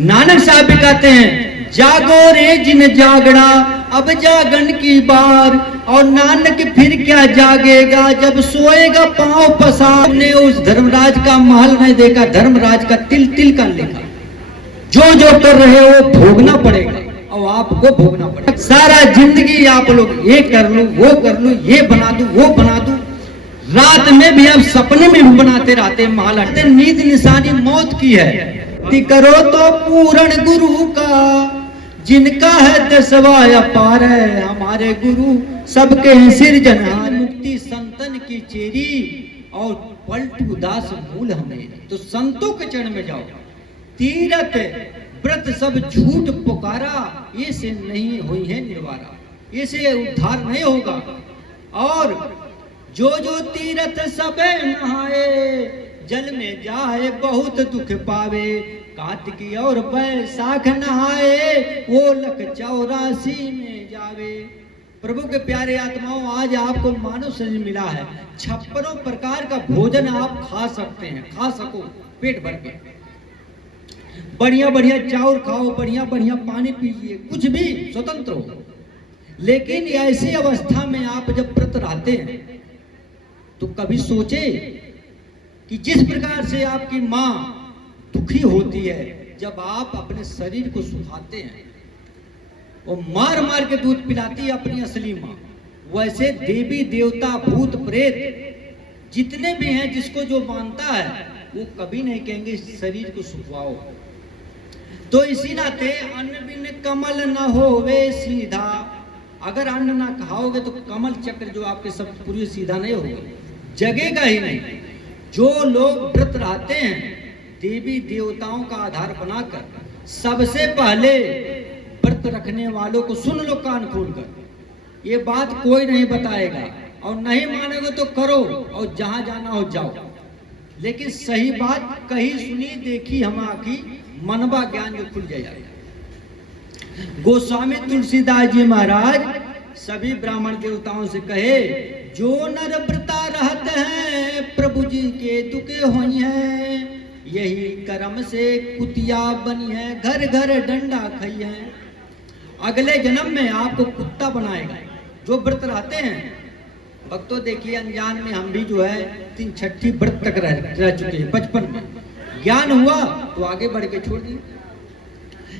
नानक साहब भी कहते हैं, जागो रे जिन जागना अब जागन की बार, और नानक फिर क्या जागेगा जब सोएगा पांव पसार। ने उस धर्मराज का महल नहीं देखा, धर्मराज का तिल तिल का लिखा। जो जो कर रहे हो वो भोगना पड़ेगा, और आपको भोगना पड़ेगा। सारा जिंदगी आप लोग ये कर लो, वो कर लो, ये बना दो, वो बना दो, रात में भी अब सपने में भी बनाते रहते महल। नींद निशानी मौत की है। करो तो पूर्ण गुरु का, जिनका है दसवा अपार है। हमारे गुरु सबके सिरजनहार, मुक्ति संतन की चेरी, और पलटू दास मूल हमें। तो संतों के चरण में जाओ। तीरथ व्रत सब झूठ पुकारा, ये से नहीं हुई है निर्वारा, ये से उद्धार नहीं होगा। और जो जो तीरथ सबे नहाए, जल में जाए बहुत दुख पावे। कार्तिकी और बैसाख नहाए, वो लख 84 में जावे। प्रभु के प्यारे आत्माओं, आज आपको मानव शरीर मिला है। 56 प्रकार का भोजन आप खा सकते हैं, खा सको पेट भर के। बढ़िया बढ़िया चावल खाओ, बढ़िया बढ़िया पानी पीजिए, कुछ भी स्वतंत्र हो। लेकिन ऐसी अवस्था में आप जब व्रत रहते हैं, तो कभी सोचे कि जिस प्रकार से आपकी माँ दुखी होती है जब आप अपने शरीर को सुखाते हैं, वो मार मार के दूध पिलाती है अपनी असली माँ, वैसे देवी देवता भूत प्रेत जितने भी हैं, जिसको जो मानता है, वो कभी नहीं कहेंगे शरीर को सुखवाओ। तो इसी नाते अन्न बिन कमल न होवे सीधा। अगर अन्न ना खाओगे तो कमल चक्र जो आपके सब पूरी सीधा नहीं होगा, जगेगा ही नहीं। जो लोग व्रत रहते हैं देवी देवताओं का आधार बनाकर, सबसे पहले व्रत रखने वालों को सुन लो कान खोलकर, ये बात कोई नहीं बताएगा, और नहीं मानोगे तो करो, और जहां जाना हो जाओ। लेकिन सही बात कही सुनी देखी हम आखी, मनवा ज्ञान जो खुल जाएगा। गोस्वामी तुलसीदास जी महाराज सभी ब्राह्मण देवताओं से कहे, जो नर व्रता रहते हैं प्रभु जी के दुखे हुई हैं, यही कर्म से कुतिया बनी है, घर घर डंडा खाई है। अगले जन्म में आपको कुत्ता बनाएगा जो व्रत रहते हैं। भक्तों देखिए, अनजान में हम भी जो है 3-6 व्रत तक रह चुके हैं। बचपन में ज्ञान हुआ तो आगे बढ़ के छोड़ दिए।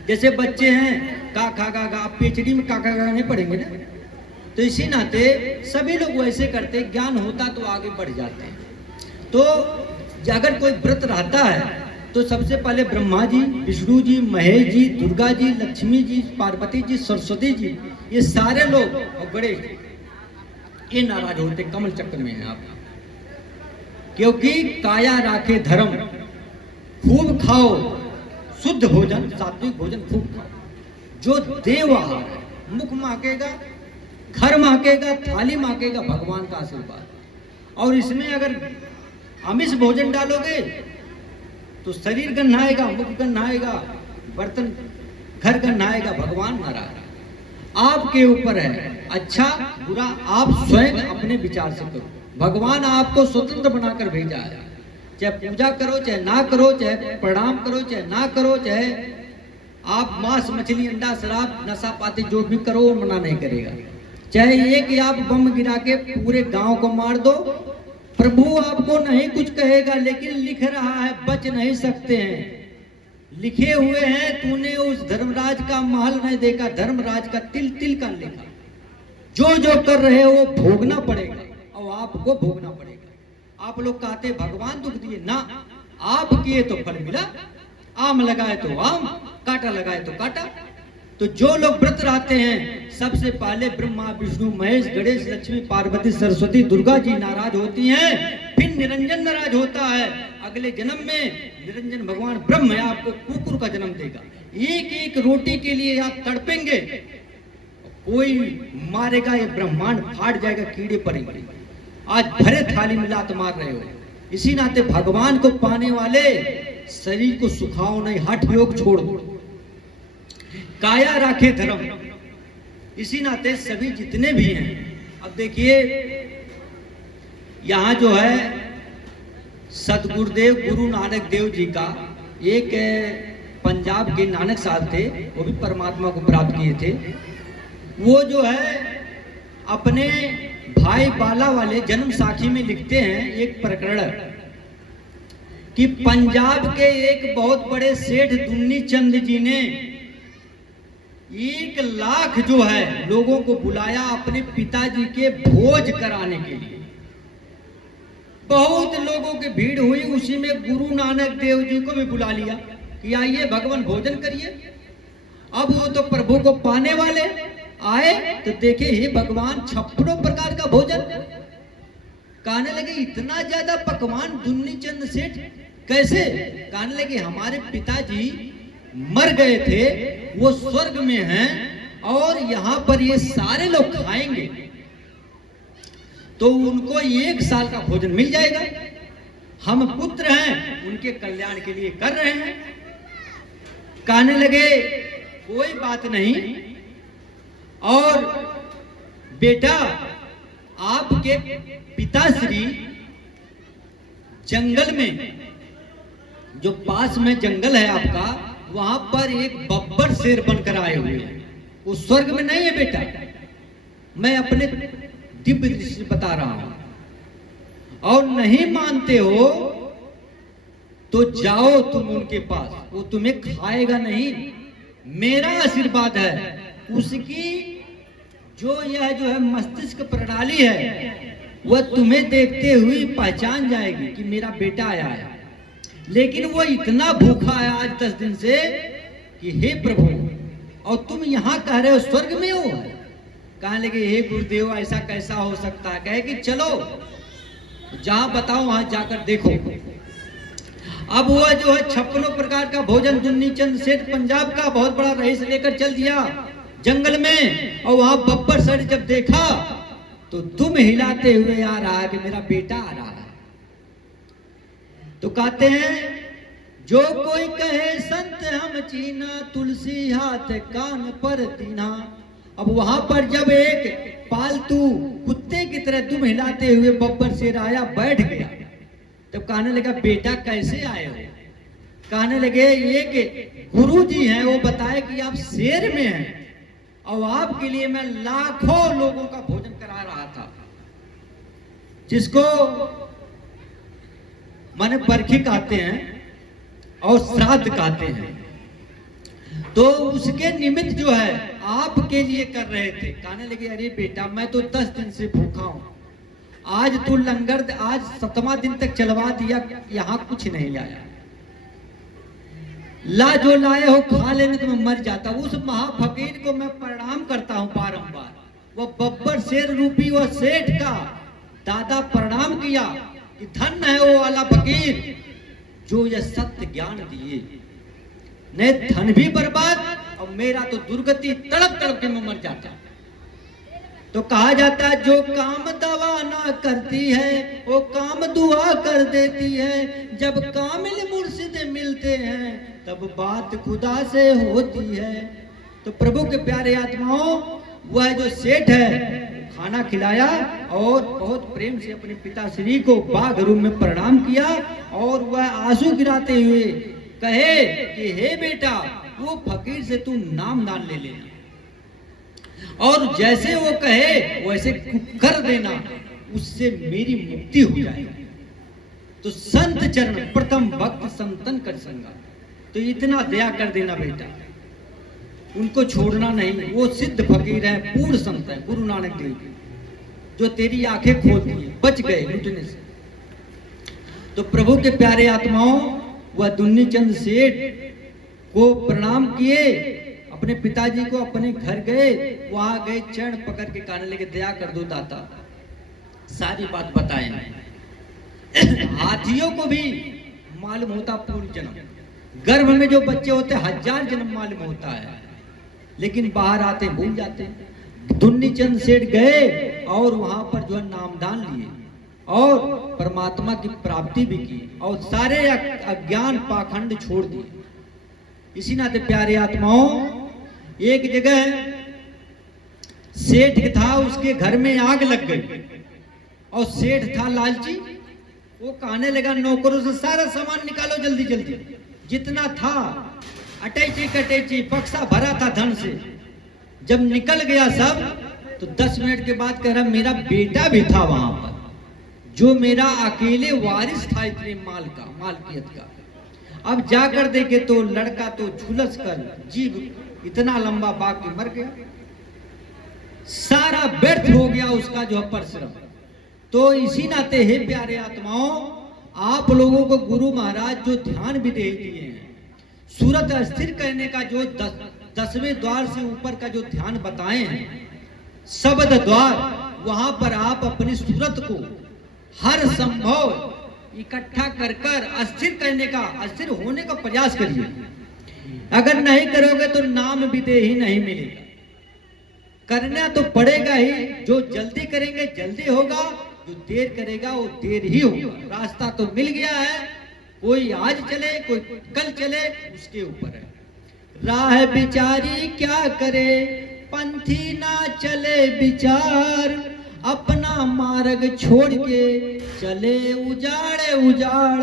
जैसे बच्चे हैं का खा गा, पीएचडी में का नहीं पढ़ेंगे ना, तो इसी नाते सभी लोग वैसे करते, ज्ञान होता तो आगे बढ़ जाते हैं। तो अगर कोई व्रत रहता है तो सबसे पहले ब्रह्मा जी, विष्णु जी, महेश जी, दुर्गा जी, लक्ष्मी जी, पार्वती जी, सरस्वती जी, ये सारे लोग और बड़े ये नाराज होते, कमल चक्र में हैं आप। क्योंकि काया राखे धर्म, खूब खाओ शुद्ध भोजन, सात्विक भोजन खूब खाओ। जो देव आहार है, मुख महकेगा, घर महकेगा, थाली महकेगा, भगवान का आशीर्वाद। और इसमें अगर आमिष भोजन डालोगे तो शरीर गन्हाएगा, मुख गन्हाएगा, बर्तन घर गन्हाएगा, भगवान नाराज। आपके ऊपर है, अच्छा बुरा आप स्वयं अपने विचार से करो। भगवान आपको स्वतंत्र बनाकर भेजा है, चाहे पूजा करो चाहे ना करो, चाहे प्रणाम करो चाहे ना करो, चाहे आप मांस मछली अंडा शराब नशा पाती जो भी करो वो मना नहीं करेगा। चाहे ये कि आप बम गिरा के पूरे गांव को मार दो, प्रभु आपको नहीं कुछ कहेगा। लेकिन लिख रहा है, बच नहीं सकते हैं, लिखे हुए हैं। तूने उस धर्मराज का महल नहीं देखा, धर्मराज का तिल तिल का लिखा। जो जो कर रहे हो वो भोगना पड़ेगा, और आपको भोगना पड़ेगा। आप लोग कहते भगवान दुख दिए ना, आप किए तो फल मिला। आम लगाए तो आम, कांटा लगाए तो कांटा। तो जो लोग व्रत रहते हैं, सबसे पहले ब्रह्मा विष्णु महेश गणेश लक्ष्मी पार्वती सरस्वती दुर्गा जी नाराज होती हैं, फिर निरंजन नाराज होता है। अगले जन्म में निरंजन भगवान ब्रह्म आपको कुकुर का जन्म देगा। एक एक रोटी के लिए आप तड़पेंगे, कोई मारेगा, ये ब्रह्मांड फाट जाएगा, कीड़े पड़ेंगे। आज भरे थाली में लात मार रहे हो। इसी नाते भगवान को पाने वाले शरीर को सुखाओ नहीं, हठ योग छोड़ दो, काया राखे धर्म। इसी नाते सभी जितने भी हैं, अब देखिए यहाँ जो है सदगुरुदेव गुरु नानक देव जी का एक पंजाब के नानक साहब थे, वो भी परमात्मा को प्राप्त किए थे। वो जो है अपने भाई बाला वाले जन्म साखी में लिखते हैं एक प्रकरण कि पंजाब के एक बहुत बड़े सेठ दुन्नी चंद जी ने 1 लाख जो है लोगों को बुलाया अपने पिताजी के भोज कराने के लिए। बहुत लोगों की भीड़ हुई, उसी में गुरु नानक देव जी को भी बुला लिया कि आइए भगवान भोजन करिए। अब वो तो प्रभु को पाने वाले आए तो देखे हे भगवान 56 प्रकार का भोजन। कहने लगे इतना ज्यादा पकवान दुन्नी चंद सेठ कैसे? कहने लगे हमारे पिताजी मर गए थे, वो स्वर्ग में हैं और यहाँ पर ये सारे लोग खाएंगे तो उनको 1 साल का भोजन मिल जाएगा। हम पुत्र हैं, उनके कल्याण के लिए कर रहे हैं। कहने लगे कोई बात नहीं, और बेटा आपके पिताश्री जंगल में, जो पास में जंगल है आपका, वहां पर एक बब्बर शेर बनकर आए हुए हैं। वो स्वर्ग में नहीं है बेटा, मैं अपने दिव्य दृष्टि बता रहा हूं। और नहीं मानते हो तो जाओ तुम उनके पास, वो तुम्हें खाएगा नहीं, मेरा आशीर्वाद है। उसकी जो है मस्तिष्क प्रणाली है वह तुम्हें देखते हुए पहचान जाएगी कि मेरा बेटा आया है। लेकिन वो इतना भूखा है आज 10 दिन से कि हे प्रभु, और तुम यहाँ कह रहे हो स्वर्ग में हो। कहने लगे हे गुरुदेव ऐसा कैसा हो सकता है? कहे कि चलो जहां बताओ वहां जाकर देखो। अब वह जो है 56 प्रकार का भोजन दुन्नी चंद सेठ पंजाब का बहुत बड़ा रईस लेकर चल दिया जंगल में, और वहां बब्बर सर जब देखा तो दुम हिलाते हुए आ रहा है कि मेरा बेटा आ रहा है। तो कहते हैं जो कोई कहे संत हम चीना, तुलसी हाथ कान पर दीना। अब वहां पर जब एक पालतू कुत्ते की तरह दुम हिलाते हुए बब्बर शेर आया, बैठ गया, तब कहने लगा बेटा कैसे आए हो? कहने लगे एक गुरु जी हैं, वो बताए कि आप शेर में हैं और आपके लिए मैं लाखों लोगों का भोजन करा रहा था, जिसको माने बरखी कहते हैं और श्राद्ध कहते हैं। तो उसके निमित्त जो है आपके लिए कर रहे थे। कहने लगे अरे बेटा मैं तो 10 दिन से भूखा हूं, आज तू लंगर आज 7वां दिन तक चलवा दिया, यहां कुछ नहीं लाया, ला जो लाए हो खा लेने तो मैं मर जाता। उस महाफकीर को मैं प्रणाम करता हूं बारंबार। वो बब्बर शेर रूपी वो सेठ का दादा प्रणाम किया कि धन्य है वो वाला फकीर जो यह सत्य ज्ञान दिए, नहीं धन भी बर्बाद और मेरा तो दुर्गति, तड़प तड़प के मैं मर जाता। तो कहा जाता है जो काम दवा ना करती है वो काम दुआ कर देती है, जब कामिल मुर्शिद मिलते हैं तब बात खुदा से होती है। तो प्रभु के प्यारे आत्माओं, वह जो सेठ है खाना खिलाया और बहुत प्रेम से अपने पिताश्री को बाग रूम में प्रणाम किया, और वह आंसू गिराते हुए कहे कि हे बेटा वो फकीर से तू नाम दान ले लेना, और जैसे वो कहे वैसे कर देना, उससे मेरी मुक्ति हो जाएगी। तो संत चरण प्रथम भक्त संतन कर संगा, तो इतना दया कर देना बेटा, उनको छोड़ना नहीं। वो सिद्ध फकीर है, पूर्ण संत है गुरु नानक देव जी, जो तेरी आंखें खोल दी, बच गए लुटने से। तो प्रभु के प्यारे आत्माओं, वह दुन्नी चंद सेठ को प्रणाम किए, अपने पिताजी को अपने घर गए, वहां गए चरण पकड़ के कहने लगे दया कर दो दाता, सारी बात बताए। हाथियों को भी मालूम होता पूर्व जन्म, गर्भ में जो बच्चे होते 1000 जन्म मालूम होता है, लेकिन बाहर आते भूल जाते हैं। दुन्नी चंद सेठ गए और वहां पर जो है नामदान लिए और परमात्मा की प्राप्ति भी की और सारे अज्ञान पाखंड छोड़ दिए। इसी नाते प्यारे आत्माओं, एक जगह सेठ था, उसके घर में आग लग गई और सेठ था लालची, वो कहने लगा नौकरों से सारा सामान निकालो जल्दी जल्दी, जितना था अटैची कटैची बक्सा भरा था धन से। जब निकल गया सब तो 10 मिनट के बाद कह रहा मेरा बेटा भी था वहां पर, जो मेरा अकेले वारिस था इतने माल का, मालकियत का। अब जाकर देखे तो लड़का तो झुलस कर जीव इतना लंबा बाग के मर गया, सारा व्यर्थ हो गया उसका जो परिश्रम। तो इसी नाते हे प्यारे आत्माओं, आप लोगों को गुरु महाराज जो ध्यान भी दे दिए हैं, सूरत स्थिर करने का जो 10वें द्वार से ऊपर का जो ध्यान बताए हैं, शब्द द्वार, वहां पर आप अपनी सूरत को हर संभव इकट्ठा कर कर अस्थिर करने का, अस्थिर होने का प्रयास करिए। अगर नहीं करोगे तो नाम विदेह ही नहीं मिलेगा। करना तो पड़ेगा ही, जो जल्दी करेंगे जल्दी होगा, जो देर करेगा वो देर ही होगा। रास्ता तो मिल गया है, कोई आज चले कोई कल चले, उसके ऊपर है। राह बिचारी क्या करे, पंथी ना चले विचार, अपना मार्ग छोड़ के चले उजाड़े उजाड़।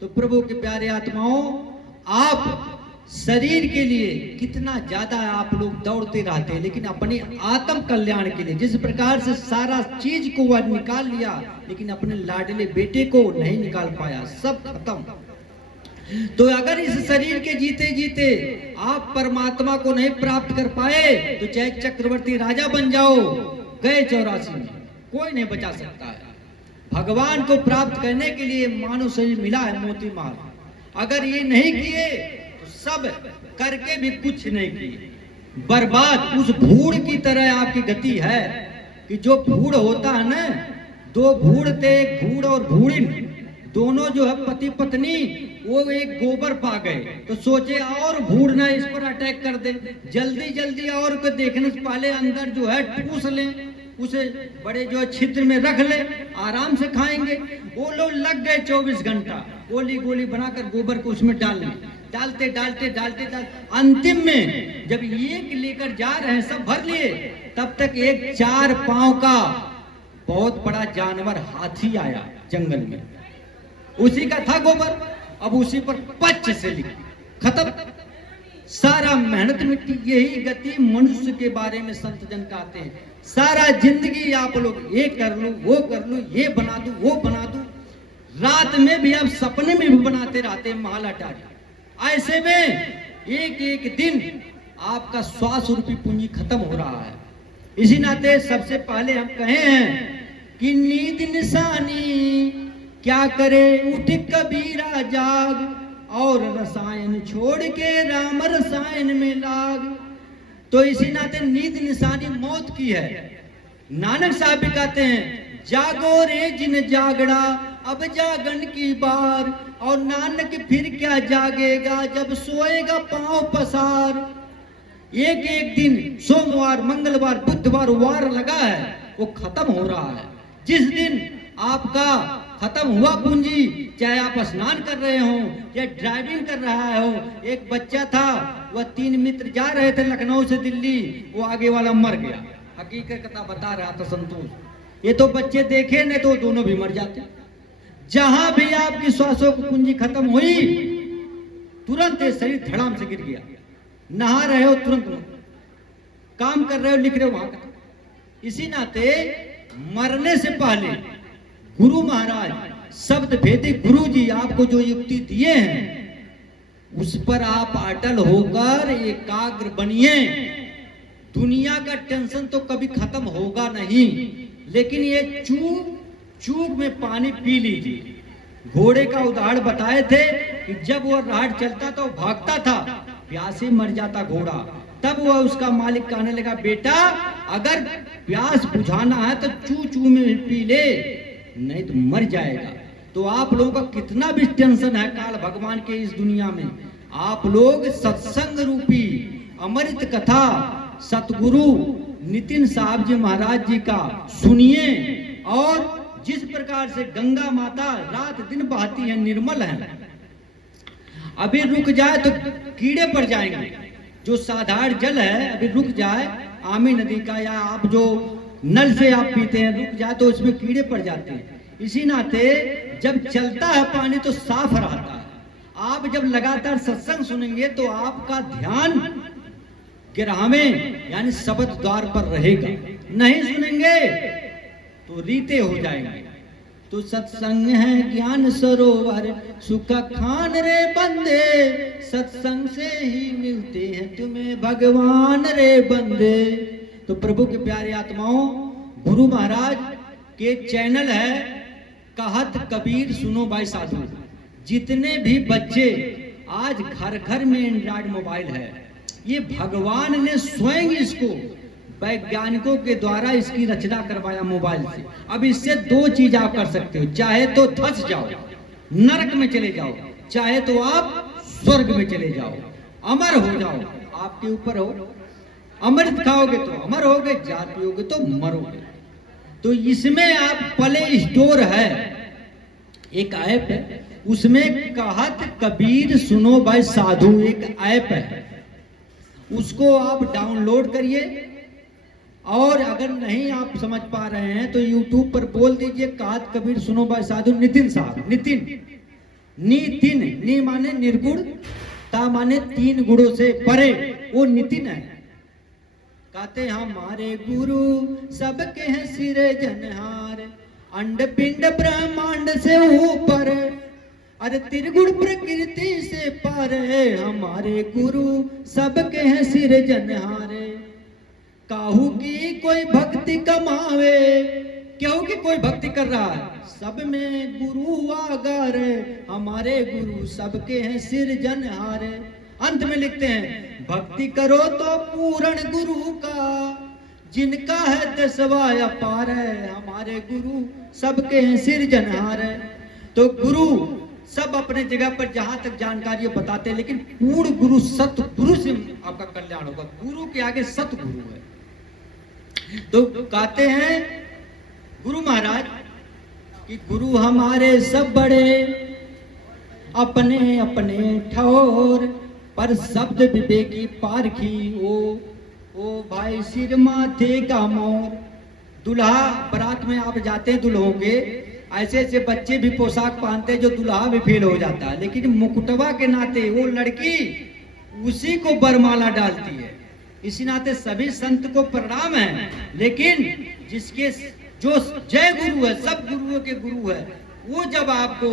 तो प्रभु के प्यारे आत्माओं, आप शरीर के लिए कितना ज्यादा आप लोग दौड़ते रहते हैं, लेकिन अपने आत्म कल्याण के लिए जिस प्रकार से सारा चीज को वह निकाल लिया, लेकिन अपने लाडले बेटे को नहीं निकाल पाया, सब खत्म। तो अगर इस शरीर के जीते जीते आप परमात्मा को नहीं प्राप्त कर पाए, तो चाहे चक्रवर्ती राजा बन जाओ, गए 84 में, कोई नहीं बचा सकता है। भगवान को प्राप्त करने के लिए मानव शरीर मिला है मोती मार, अगर ये नहीं किए तो सब करके भी कुछ नहीं किए, बर्बाद। उस भूड़ की तरह आपकी गति है कि जो भूड़ होता है ना, 2 भूड़ थे, एक भूड़ और भूड़िन, दोनों जो है पति पत्नी, वो एक गोबर पा गए तो सोचे और भूड़ ना इस पर अटैक कर दे, जल्दी जल्दी और को देखने से पहले अंदर जो है ठूस लें, उसे बड़े जो है छिद्र में रख ले, आराम से खाएंगे। वो लोग लग गए 24 घंटा गोली गोली बनाकर गोबर को उसमें डालने, डालते डालते डालते डालते अंतिम में जब एक लेकर जा रहे हैं, सब भर लिए, तब तक एक 4 पांव का बहुत बड़ा जानवर हाथी आया जंगल में, उसी का था गोबर। अब उसी पर पच से लिख खत्म, सारा मेहनत मिट्टी। यही गति मनुष्य के बारे में संत जन कहते हैं, सारा जिंदगी आप लोग ये कर लो वो कर लो, ये बना दो वो बना दो, रात में भी आप सपने में भी बनाते रहते महल अटारी। ऐसे में एक एक दिन आपका श्वास रूपी पूंजी खत्म हो रहा है। इसी नाते सबसे पहले हम कहे हैं कि नींद निशानी क्या करे उठ कबीरा जाग, और रसायन छोड़ के राम रसायन में लाग। तो इसी नाते नींद निशानी मौत की है। नानक साहब भी कहते हैं, जागो रे जिन जागड़ा अब जागन की बार, और नानक फिर क्या जागेगा जब सोएगा पांव पसार। एक एक दिन सोमवार मंगलवार बुधवार वार लगा है, वो खत्म हो रहा है। जिस दिन आपका खत्म हुआ पूंजी, चाहे आप स्नान कर रहे हो या ड्राइविंग कर रहा हो। एक बच्चा था, वह 3 मित्र जा रहे थे लखनऊ से दिल्ली, वो आगे वाला मर गया। हकीकत कथा बता रहा था संतोष। ये तो बच्चे देखे नहीं तो दोनों भी मर जाते। जहां भी आपकी श्वासों की पूंजी खत्म हुई, तुरंत ये शरीर धड़ाम से गिर गया। नहा रहे हो तुरंत, काम कर रहे हो लिख रहे हो वहां का। इसी नाते मरने से पहले गुरु महाराज शब्द भेदी गुरु जी आपको जो युक्ति दिए हैं, उस पर आप अटल होकर एकाग्र बनिए। दुनिया का टेंशन तो कभी खत्म होगा नहीं, लेकिन ये चूक में पानी पी लीजिए। घोड़े का उदाहरण बताए थे कि जब वह राह चलता तो भागता था, प्यासे मर जाता घोड़ा। तब वह उसका मालिक कहने लगा, बेटा अगर प्यास बुझाना है तो चू में पी ले, नहीं तो मर जाएगा। तो आप लोगों का कितना भी टेंशन है काल भगवान के इस दुनिया में, आप लोग सत्संग रूपी अमृत कथा सतगुरु नितिन साहब जी महाराज जी का सुनिए। और जिस प्रकार से गंगा माता रात दिन बहती है, निर्मल है, अभी रुक जाए तो कीड़े पड़ जाएंगे। जो साधारण जल है अभी रुक जाए, आमी नदी का या आप जो नल से आप पीते हैं, रुक जाए तो उसमें कीड़े पड़ जाते हैं। इसी नाते जब चलता है पानी तो साफ रहता है, आप जब लगातार सत्संग सुनेंगे तो आपका ध्यान गिरह में यानी शब्द द्वार पर रहेगा। नहीं सुनेंगे तो रीते हो जाएंगे। तो सत्संग है ज्ञान सरोवर सुख खान रे बंदे, सत्संग से ही मिलते हैं तुम्हें भगवान रे बंदे। तो प्रभु के प्यारे आत्माओं, गुरु महाराज के चैनल है कहत कबीर सुनो भाई साधु। जितने भी बच्चे आज घर घर में एंड्रॉइड मोबाइल है, ये भगवान ने स्वयं इसको वैज्ञानिकों के द्वारा इसकी रचना करवाया मोबाइल से। अब इससे दो चीज आप कर सकते हो, चाहे तो धंस जाओ नरक में चले जाओ, चाहे तो आप स्वर्ग में चले जाओ, अमर हो जाओ, आपके ऊपर हो। अमृत खाओगे तो अमर होगे, जार पियोगे तो मरोगे। तो इसमें आप प्ले स्टोर है, एक ऐप है, उसमें कहत कबीर सुनो भाई साधु एक ऐप है, उसको आप डाउनलोड करिए। और अगर नहीं आप समझ पा रहे हैं तो YouTube पर बोल दीजिए कहत कबीर सुनो भाई साधु नितिन साहब। नितिन नी माने निर्गुण, ता माने 3 गुणों से परे, वो नितिन है। कहते हमारे गुरु सबके हैं सिरे जनहार, अंड पिंड ब्रह्मांड से ऊपर, अरे त्रिगुण प्रकृति से पार है। हमारे गुरु सबके हैं सिर जनहारे, काहू की कोई भक्ति कमावे, क्यों कि कोई भक्ति कर रहा है, सब में गुरु आगार है। हमारे गुरु सबके हैं सिर जनहारे। अंत में लिखते हैं भक्ति करो तो पूर्ण गुरु का, जिनका है दसवा अपार है। हमारे गुरु सबके हैं सिर जनहारे। तो गुरु सब अपने जगह पर जहां तक जानकारी बताते हैं, लेकिन पूर्ण गुरु सतगुरु से आपका कल्याण होगा। गुरु के आगे सतगुरु है। तो कहते हैं गुरु महाराज कि गुरु हमारे सब बड़े, अपने अपने ठौर, पर शब्द विवेकी पारखी ओ भाई सिर माथे का मोर। दुल्हा बारात में आप जाते हैं दुल्हों के, ऐसे ऐसे बच्चे भी पोशाक पहनते जो दुल्हा भी फेल हो जाता है, लेकिन मुकुटवा के नाते वो लड़की उसी को बरमाला डालती है। इसी नाते सभी संत को प्रणाम है, लेकिन जिसके जो जय गुरु है, सब गुरुओं के गुरु है, वो जब आपको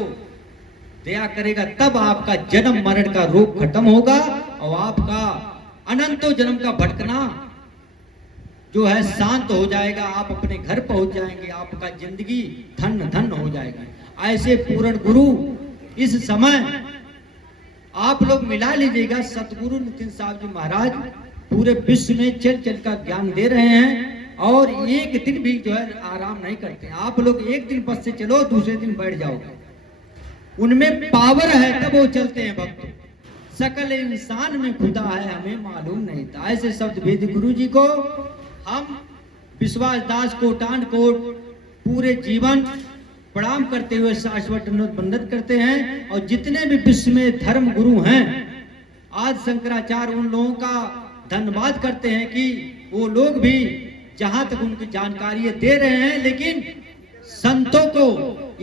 दया करेगा तब आपका जन्म मरण का रोग खत्म होगा और आपका अनंतों जन्म का भटकना जो है शांत हो जाएगा। आप अपने घर पहुंच जाएंगे, आपका जिंदगी धन धन हो जाएगा। ऐसे पूर्ण गुरु इस समय आप लोग मिला लीजिएगा। सतगुरु नितिन साहब जी महाराज पूरे विश्व में चल चल का ज्ञान दे रहे हैं और एक दिन भी जो है आराम नहीं करते। आप लोग एक दिन बस से चलो, दूसरे दिन बैठ जाओगे। उनमें पावर है तब वो चलते हैं भक्त। सकल इंसान में खुदा है हमें मालूम नहीं था। ऐसे शब्द भेद गुरु जी को हम विश्वास दास कोटान को पूरे जीवन प्रणाम करते हुए शाश्वत वंदन करते हैं। और जितने भी विश्व में धर्म गुरु हैं, आज शंकराचार्य उन लोगों का धन्यवाद करते हैं कि वो लोग भी जहां तक उनकी जानकारी दे रहे हैं, लेकिन संतों को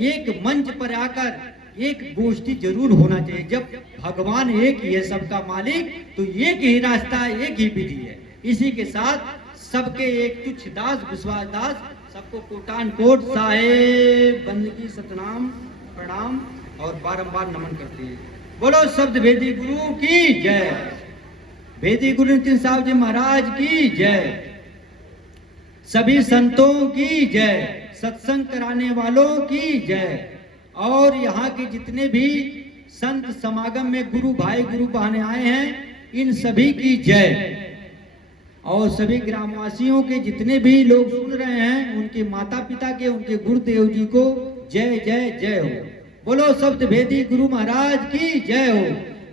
एक मंच पर आकर एक गोष्ठी जरूर होना चाहिए। जब भगवान एक ही है सबका मालिक, तो एक ही रास्ता, एक ही विधि है। इसी के साथ सबके एक तुच्छ दास विश्वास दास सबको कोटान कोट साहेब बंदगी सतनाम प्रणाम और बारंबार नमन करते हैं। बोलो शब्द भेदी गुरु की जय, भेदी गुरु नितिन साहब जी महाराज की जय, सभी संतों की जय, सत्संग कराने वालों की जय, और यहाँ के जितने भी संत समागम में गुरु भाई गुरु बहने आए हैं, इन सभी की जय। और सभी ग्रामवासियों के जितने भी लोग सुन रहे हैं, उनके माता पिता के, उनके गुरुदेव जी को जय जय जय हो। बोलो शब्द भेदी गुरु महाराज की जय हो,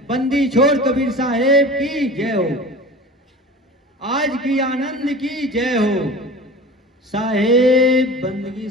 बंदी छोड़ कबीर साहेब की जय हो, आज की आनंद की जय हो, साहेब बंदगी